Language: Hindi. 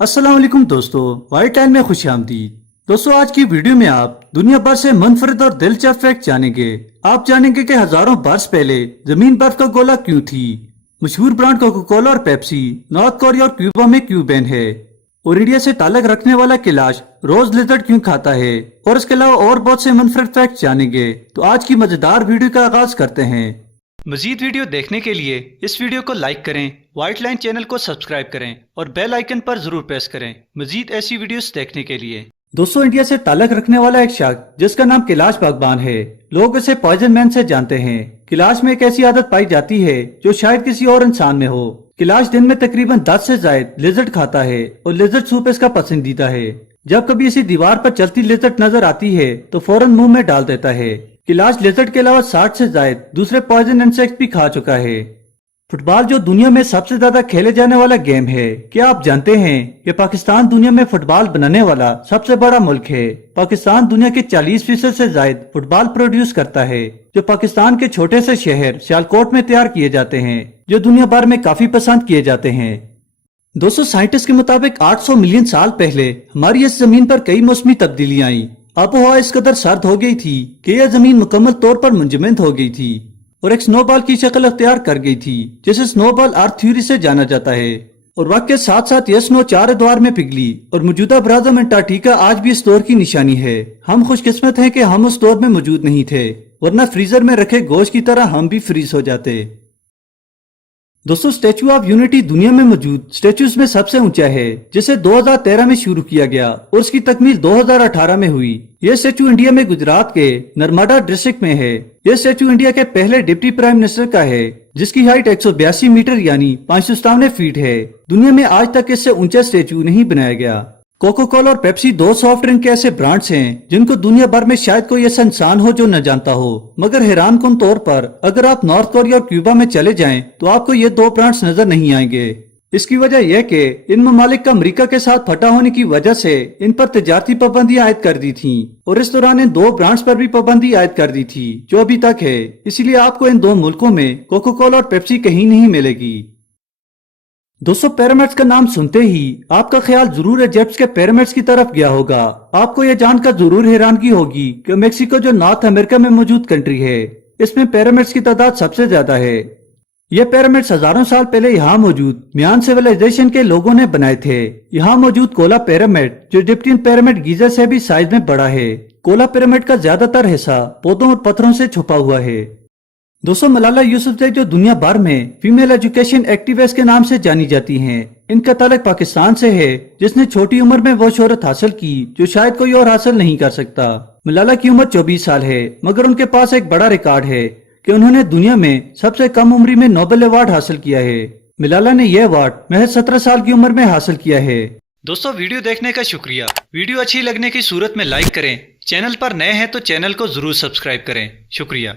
अस्सलाम वालेकुम दोस्तों, वाइट टाइम में खुशामदीद। दोस्तों, आज की वीडियो में आप दुनिया भर से मुनफरिद और दिलचस्प फैक्ट जानेंगे। आप जानेंगे कि हजारों बरस पहले जमीन बर्फ का गोला क्यों थी, मशहूर ब्रांड कोका कोला और पेप्सी नॉर्थ कोरिया और क्यूबा में क्यों बैन है, और इंडिया से ताल्लुक रखने वाला कैलाश रोज लिजर्ड क्यों खाता है, और इसके अलावा और बहुत से मुनफरिद फैक्ट जानेंगे। तो आज की मजेदार वीडियो का आगाज करते हैं। मजीद वीडियो देखने के लिए इस वीडियो को लाइक करें, व्हाइट लाइन चैनल को सब्सक्राइब करें और बेल आइकन पर जरूर प्रेस करें मजीद ऐसी वीडियोस देखने के लिए। दोस्तों, इंडिया से ताल्लुक रखने वाला एक शख्स जिसका नाम कैलाश बागबान है, लोग इसे पॉइजन मैन से जानते हैं। कैलाश में एक ऐसी आदत पाई जाती है जो शायद किसी और इंसान में हो। कैलाश दिन में तकरीबन 10 से ज्यादा लिजर्ड खाता है और लिजर्ड सूप इसका पसंदीदा है। जब कभी इसी दीवार पर चलती लिजर्ड नजर आती है तो फौरन मुंह में डाल देता है। कैलाश लिजर्ड के अलावा 60 से ज्यादा दूसरे पॉइजन इंसेक्ट भी खा चुका है। फुटबॉल जो दुनिया में सबसे ज्यादा खेले जाने वाला गेम है, क्या आप जानते हैं कि पाकिस्तान दुनिया में फुटबॉल बनाने वाला सबसे बड़ा मुल्क है। पाकिस्तान दुनिया के 40% से ज्यादा फुटबॉल प्रोड्यूस करता है, जो पाकिस्तान के छोटे से शहर सियालकोट में तैयार किए जाते हैं, जो दुनिया भर में काफी पसंद किए जाते हैं। दोस्तों, साइंटिस्ट के मुताबिक 800 मिलियन साल पहले हमारी इस जमीन पर कई मौसमी तब्दीलियां आई। आबोहवा इस कदर सर्द हो गई थी कि यह जमीन मुकम्मल तौर पर मुंजमद हो गई थी और एक स्नोबॉल की शक्ल अख्तियार कर गई थी, जिसे स्नोबॉल अर्थ थ्योरी से जाना जाता है। और वक्त के साथ साथ यह स्नो चार द्वार में पिघली और मौजूदा ब्राज़म अंटार्कटिका आज भी इस दौर की निशानी है। हम खुशकिस्मत हैं कि हम उस दौर में मौजूद नहीं थे, वरना फ्रीजर में रखे गोश्त की तरह हम भी फ्रीज हो जाते। दोस्तों, स्टेचू ऑफ यूनिटी दुनिया में मौजूद स्टेचूज में सबसे ऊंचा है, जिसे 2013 में शुरू किया गया और उसकी तकमील 2018 में हुई। यह स्टेचू इंडिया में गुजरात के नर्मदा डिस्ट्रिक्ट में है। यह स्टेचू इंडिया के पहले डिप्टी प्राइम मिनिस्टर का है, जिसकी हाइट 182 मीटर यानी 557 फीट है। दुनिया में आज तक इससे ऊंचा स्टेचू नहीं बनाया गया। कोका कोला और पेप्सी दो सॉफ्ट ड्रिंक के ऐसे ब्रांड्स हैं जिनको दुनिया भर में शायद कोई ऐसा इंसान हो जो न जानता हो, मगर हैरानकुन तौर पर अगर आप नॉर्थ कोरिया और क्यूबा में चले जाएं तो आपको ये दो ब्रांड्स नजर नहीं आएंगे। इसकी वजह यह कि इन ममालिक का अमेरिका के साथ फटा होने की वजह से इन पर तिजारती पाबंदियां आयद कर दी थी और इस दौरान इन दो ब्रांड्स पर भी पाबंदी आयद कर दी थी जो अभी तक है। इसीलिए आपको इन दो मुल्कों में कोका कोला और पेप्सी कहीं नहीं मिलेगी। दोस्तों, पिरामिड्स का नाम सुनते ही आपका ख्याल जरूर इजिप्ट के पिरामिड्स की तरफ गया होगा। आपको यह जानकर जरूर हैरानगी होगी कि मेक्सिको जो नॉर्थ अमेरिका में मौजूद कंट्री है, इसमें पिरामिड्स की तादाद सबसे ज्यादा है। यह पिरामिड्स हजारों साल पहले यहाँ मौजूद मियान सिविलाइजेशन के लोगों ने बनाए थे। यहाँ मौजूद कोला पिरामिड, जो इजिप्टियन पिरामिड गीजा से भी साइज में बड़ा है, कोला पिरामिड का ज्यादातर हिस्सा पौधों और पत्थरों से छुपा हुआ है। दोस्तों, मलाला यूसुफजई जो दुनिया भर में फीमेल एजुकेशन एक्टिविस्ट के नाम से जानी जाती हैं, इनका ताल्लुक पाकिस्तान से है, जिसने छोटी उम्र में वो शोहरत हासिल की जो शायद कोई और हासिल नहीं कर सकता। मलाला की उम्र 24 साल है, मगर उनके पास एक बड़ा रिकॉर्ड है कि उन्होंने दुनिया में सबसे कम उम्र में नोबेल अवार्ड हासिल किया है। मलाला ने यह अवार्ड महज 17 साल की उम्र में हासिल किया है। दोस्तों, वीडियो देखने का शुक्रिया। वीडियो अच्छी लगने की सूरत में लाइक करें, चैनल पर नए हैं तो चैनल को जरूर सब्सक्राइब करें। शुक्रिया।